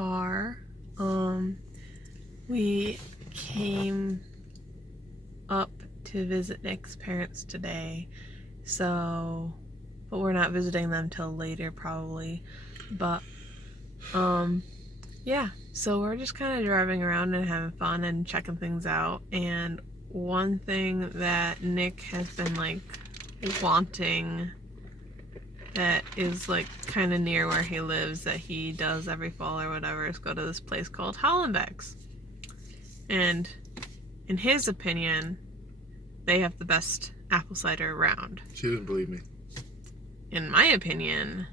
are. We came up to visit Nick's parents today, so, but we're not visiting them till later probably. But, yeah, so we're just kind of driving around and having fun and checking things out. And one thing that Nick has been like wanting, that is like kind of near where he lives, that he does every fall or whatever, is go to this place called Hollenbeck's. And in his opinion, they have the best apple cider around. She didn't believe me. In my opinion,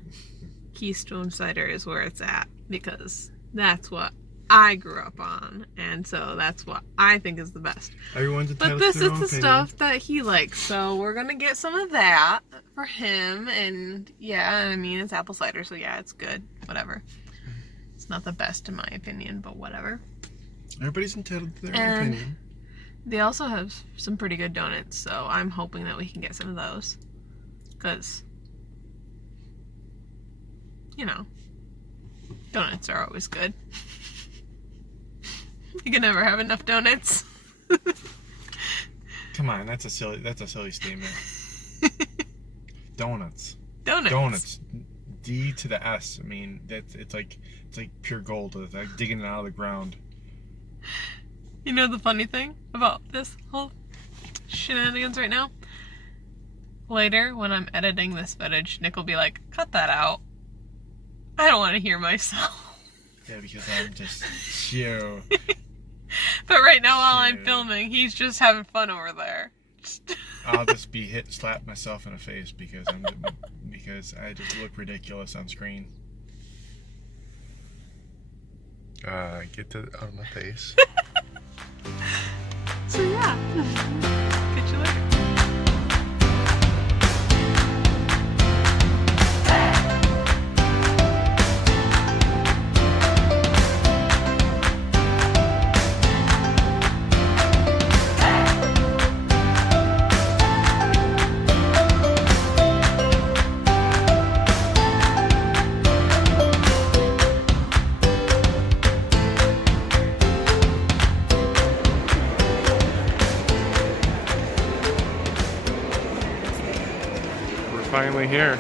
Keystone Cider is where it's at, because that's what I grew up on, and so that's what I think is the best. Everyone's entitled But this to their is own the opinion. stuff that he likes, so we're gonna get some of that for him. And yeah, I mean, it's apple cider, so yeah, it's good. Whatever. It's not the best in my opinion, but whatever. Everybody's entitled to their own And opinion. they also have some pretty good donuts, so I'm hoping that we can get some of those. Because, you know, donuts are always good. You can never have enough donuts. Come on, that's a silly statement. Donuts. Donuts. D to the S. I mean, it's like pure gold. It's like digging it out of the ground. You know the funny thing about this whole shenanigans right now? Later, when I'm editing this footage, Nick will be like, cut that out. I don't want to hear myself. Yeah, because I'm just chill. But right now, while I'm filming, he's just having fun over there. I'll just be slap myself in the face because I just look ridiculous on screen. Get that out of my face. So yeah, catch you later. Finally here.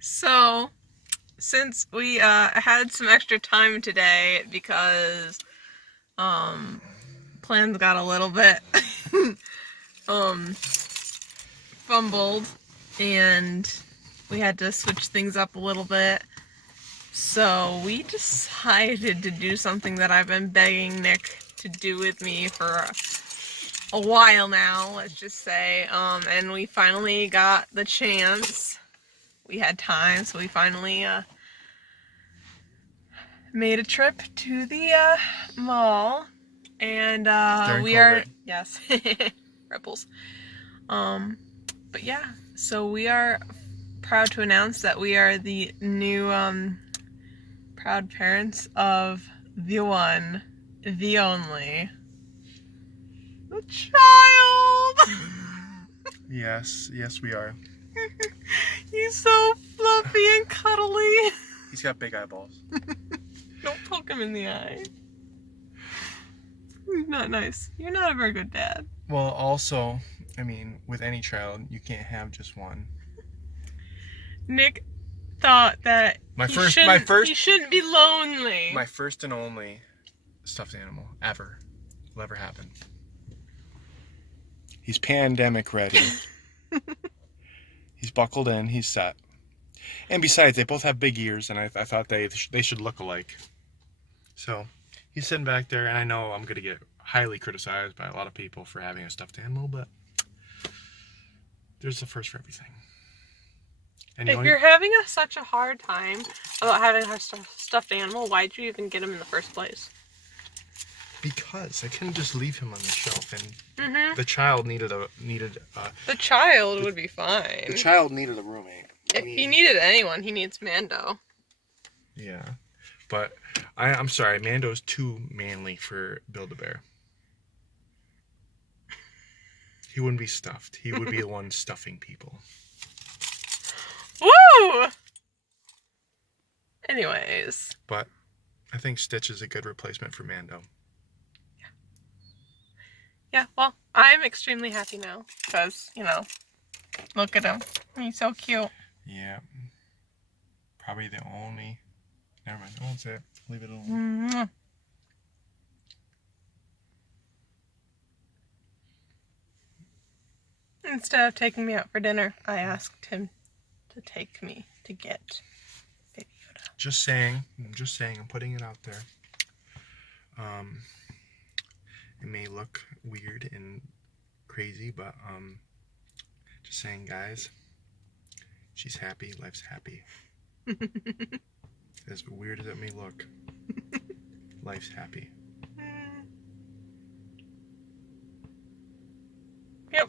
So, since we had some extra time today because plans got a little bit fumbled and we had to switch things up a little bit, so we decided to do something that I've been begging Nick to do with me for a while now, let's just say, and we finally got the chance. We had time, so we finally made a trip to the mall, and we are, yes, rebels. But yeah, so we are proud to announce that we are the new proud parents of the one, the only, the child. Yes, we are. He's so fluffy and cuddly. He's got big eyeballs. Don't poke him in the eye. He's not nice. You're not a very good dad. Well, also, I mean, with any child, you can't have just one. Nick thought that he shouldn't be lonely. My first and only stuffed animal ever will ever happen. He's pandemic ready. He's buckled in. He's set. And besides, they both have big ears, and I thought they should look alike. So he's sitting back there, and I know I'm gonna get highly criticized by a lot of people for having a stuffed animal, but there's a first for everything. And If you're having such a hard time about having a stuffed animal, why'd you even get him in the first place? Because I couldn't just leave him on the shelf, and the child needed The child would be fine. The child needed a roommate. If he needed anyone, he needs Mando. Yeah, but I'm sorry, Mando's too manly for Build-A-Bear. He wouldn't be stuffed. He would be the one stuffing people. Woo! Anyways. But I think Stitch is a good replacement for Mando. Yeah, well, I'm extremely happy now. Because, you know, look at him. He's so cute. Yeah. Probably the only... Never mind, I won't say it. Leave it alone. Mm-hmm. Instead of taking me out for dinner, I asked him to take me to get Baby Yoda. Just saying, I'm putting it out there. It may look weird and crazy, but just saying, guys, she's happy, life's happy. As weird as it may look, life's happy. Yep.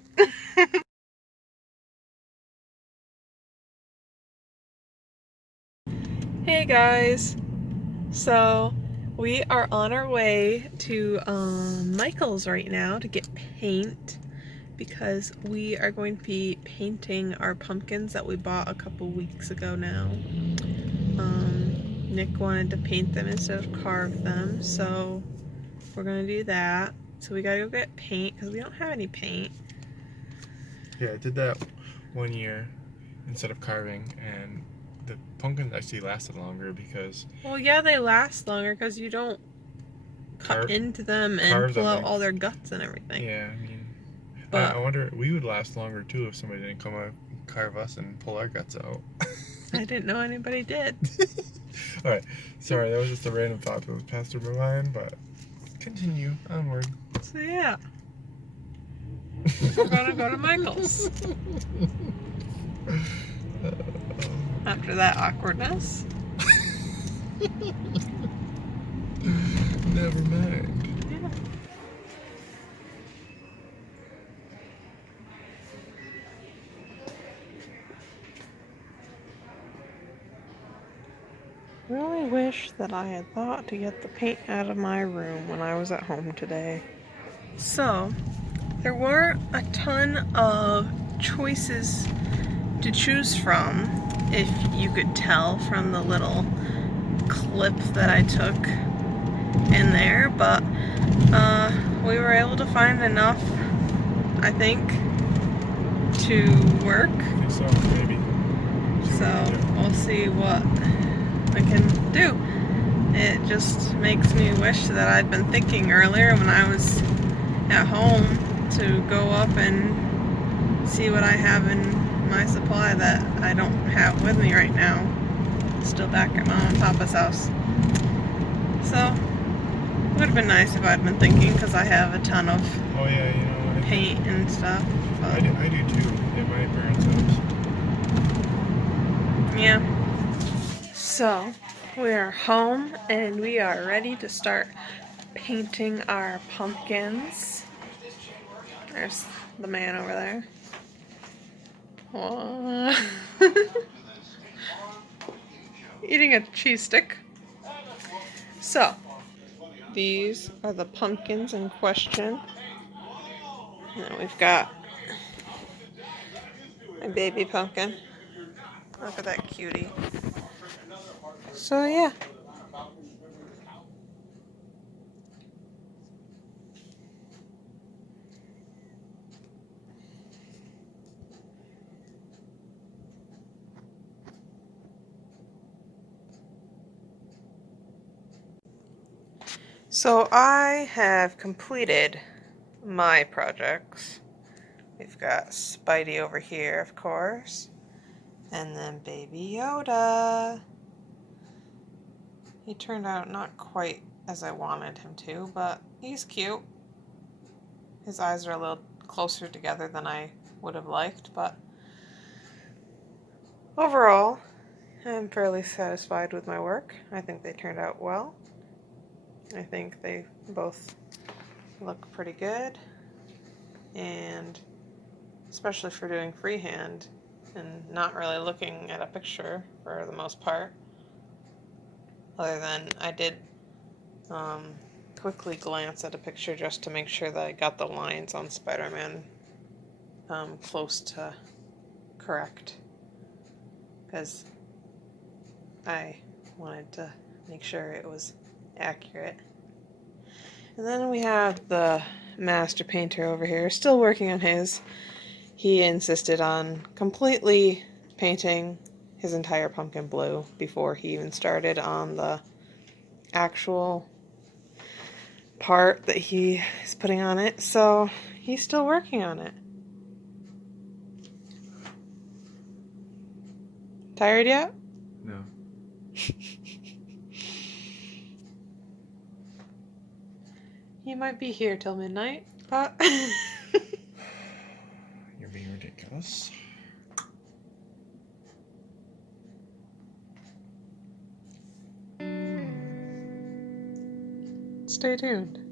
Hey guys, so we are on our way to Michael's right now to get paint because we are going to be painting our pumpkins that we bought a couple weeks ago now. Nick wanted to paint them instead of carve them, so we're gonna do that. So we gotta go get paint because we don't have any paint. Yeah, I did that one year instead of carving, and the pumpkins actually lasted longer because... Well, yeah, they last longer because you don't cut into them and pull out all their guts and everything. Yeah, I mean... But I wonder, we would last longer too if somebody didn't come out and carve us and pull our guts out. I didn't know anybody did. Alright, sorry, that was just a random thought that was passed through my mind, but continue, onward. So yeah. We're gonna go to Michael's. After that awkwardness. Never mind. Yeah. Really wish that I had thought to get the paint out of my room when I was at home today. So, there weren't a ton of choices to choose from, if you could tell from the little clip that I took in there, but we were able to find enough, I think, to work. I think so, maybe. So we'll see what we can do. It just makes me wish that I'd been thinking earlier when I was at home to go up and see what I have in my supply that I don't have with me right now. Still back at Mom and Papa's house. So, it would have been nice if I'd been thinking because I have a ton of paint and stuff. I do too, at my parents' house. Yeah. So, we are home and we are ready to start painting our pumpkins. There's the man over there. Eating a cheese stick. So, these are the pumpkins in question. And then we've got my baby pumpkin. Look at that cutie. So yeah. So I have completed my projects. We've got Spidey over here, of course, and then Baby Yoda. He turned out not quite as I wanted him to, but he's cute. His eyes are a little closer together than I would have liked, but overall, I'm fairly satisfied with my work. I think they turned out well. I think they both look pretty good, and especially for doing freehand and not really looking at a picture for the most part, other than I did quickly glance at a picture just to make sure that I got the lines on Spider-Man close to correct, because I wanted to make sure it was accurate. And then we have the master painter over here, still working on his. He insisted on completely painting his entire pumpkin blue before he even started on the actual part that he is putting on it, so he's still working on it. Tired yet? No. He might be here till midnight, but You're being ridiculous. stay tuned.